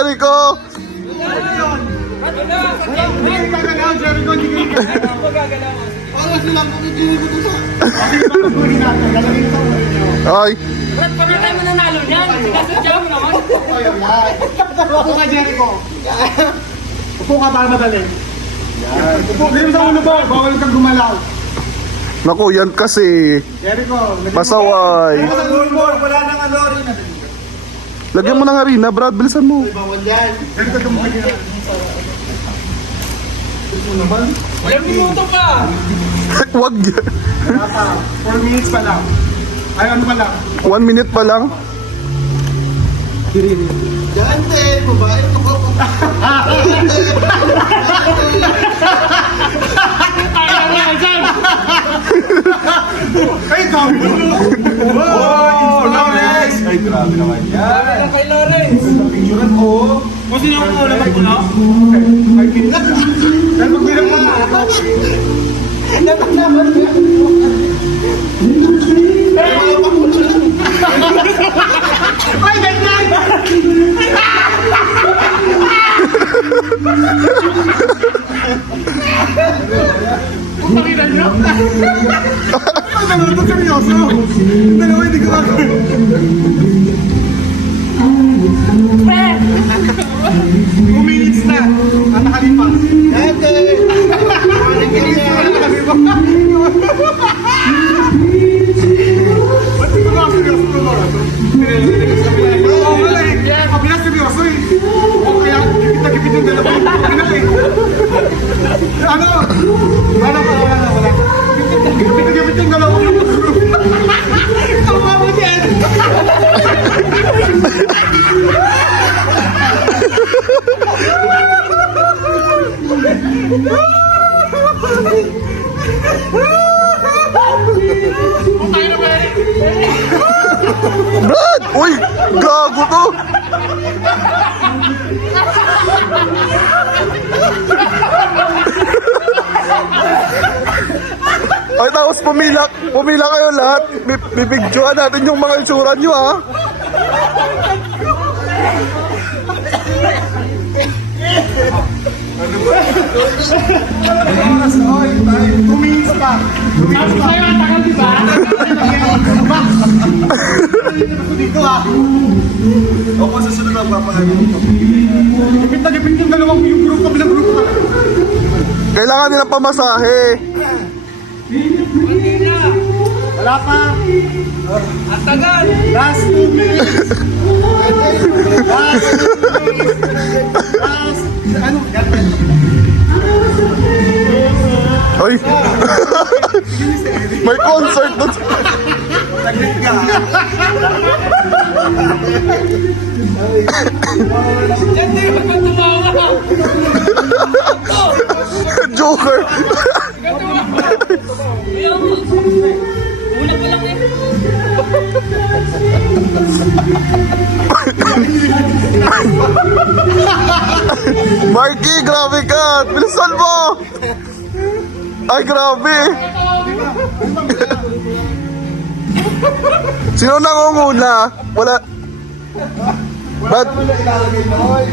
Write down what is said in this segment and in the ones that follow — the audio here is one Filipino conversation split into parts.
Jericho! Hindi ka gagalaw, Jericho. Hindi ka gagalaw. Oras lang kung Jericho to sa... Gagalawin ito. Ay! Brad, paano tayo mananalo niyan? Sinasadya mo naman. Upo ka, Jericho. Upo ka para madali. Upo, ganyan sa ulo mo. Bawal kang gumalaw. Naku, yan kasi. Jericho. Pasaway. Sa ulo mo, wala nang ano rin. Lagyan mo ng harina, Brad. Bilisan mo. Bawal yan. Jericho, tumagin na. Walang minuto pa. Wag yan. 4 minutes pa lang. Ay, ano pa lang? 1 minute pa lang. Yan, babae ito ko. Ay, dami mo. Oh, Lawrence! Ay, grabe naman yan. Sabi lang kay Lawrence. Picturean mo. Kung sino yung muna magpuno? Ay, pinag. Dahil magbilang mo. Dapat naman yan. Ay, ganyan! Kung pakita niyo? Ang dalawa ito seryoso. Dalawa hindi ko ako. Brad! 2 minutes na. Ang nakalipas. Ate! Ba't di ko ba seryoso ito ba? Oo, wala eh. Kabila seryoso eh. O kaya gipit yung dalawa. Ano eh? Ano? Wala. Gipit yung dalawa. Tama mo yan. Brad! Uy! Gago to! Ay, tapos pumila kayo lahat. Bibigjuan natin yung mga itsura nyo, ha? Oy, 2 minutes pa. 2 minutes pa. Sa'yo, ang tagal, di ba? Dito ah. Ako sa sunod ang papahagin ito. Gipit na gipit yung dalawang yung grupo, kabilang grupo ka. Kailangan nilang pamasahe. Hindi na. Wala pa. Ang tagal. Last 2 minutes. Last 2 minutes. Last. Ano? Ay! May concert doon. Naglit ka. Diyan din yung magpatumawa. Joker! Kuya mo. Una pa lang eh. Marky, grabe ka! Bilisan mo! Ay, grabe! Sino nangunguna? Wala. Ba't? Ilalagay mo. Oy.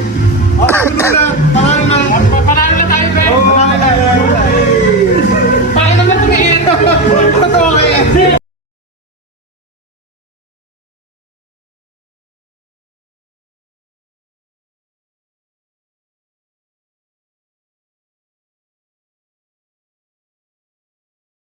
Pangalan na. Panalo na tayo, Ben. Pangalan na. Tayo naman tumiin. Totoo kaya.